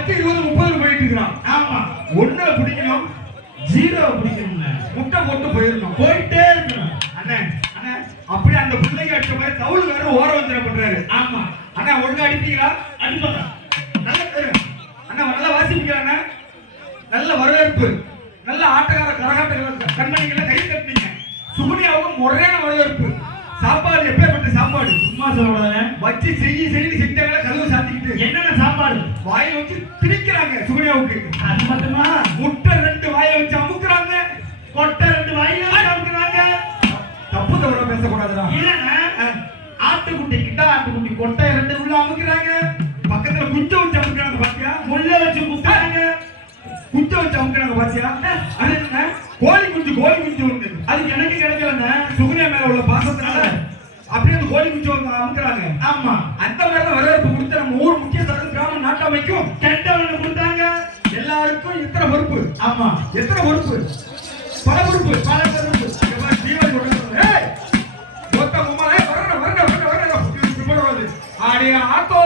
பத்து இருபது முப்பது போயிட்டு இருக்கிறான். ஆமா. ஒண்ணு பிடிக்கணும் ஜீரோ பிடிக்கணும்ல. முட்டை போட்டு போயிடணும். போயிட்டே இருக்கணும். அண்ணே அண்ணே. அப்படியே அந்த பிள்ளைங்க அடிச்ச மாதிரி தவுள் வேற ஓர வஞ்சனை பண்றாரு? ஆமா. அண்ணா ஒழுங்கா அடிப்பீங்களா? அடிப்பாங்க நல்ல அண்ணா நல்லா வாசிப்பீங்களா அண்ணா? நல்ல வரவேற்பு. நல்ல ஆட்டக்கார கரகாட்டக்கார கண்மணிகளை கை தட்டினீங்க. சுகுனியாவுக்கு முறையான வரவேற்பு. சாப்பாடு எப்பேற்பட்ட சாப்பாடு? சும்மா சொல்லக்கூடாதுங்க வச்சு செய்ய செய்ய வாயை வச்சு திணிக்கிறாங்க சுகுனியாவுக்கு. அது மட்டுமா? முட்டை ரெண்டு வாயை வச்சு அமுக்குறாங்க கொட்டை ரெண்டு வாயில சாப்பிடுறாங்க தப்பு தவிர பேசக்கூடாதுடா. இல்லைங்க ஆட்டுக்குட்டி கிட்ட ஆட்டுக்குட்டி கொட்டை ரெண்டு உள்ள அமுக்குறாங்க. பக்கத்துல குஞ்ச வச்சு அமுக்குறாங்க பாத்தியா? முள்ள வச்சு குத்துறாங்க. குஞ்ச வச்சு அமுக்குறாங்க பாத்தியா? அது என்ன கோழி குஞ்சு கோழி குஞ்சு ஒண்ணு அது எனக்கு கிடைக்கலங்க சுகுனியா மேல உள்ள பாசத்தினால அப்படியே அந்த கோழி குஞ்சு வந்து அமுக்குறாங்க. ஆமா. அந்த மாதிரி தான் வரவேற்பு கொடுத்து நம்ம ஊர் வைக்கும். கெட்டவன் கொடுத்தாங்க. எல்லாருக்கும் இத்தனை பொறுப்பு. ஆமா எத்தனை பொறுப்பு? பல பொறுப்பு பல பொறுப்பு. தீபாவளி கொடுக்கணும் ஏய் மொத்த மும்மாலே வரணும் ஆடிய ஆட்டோ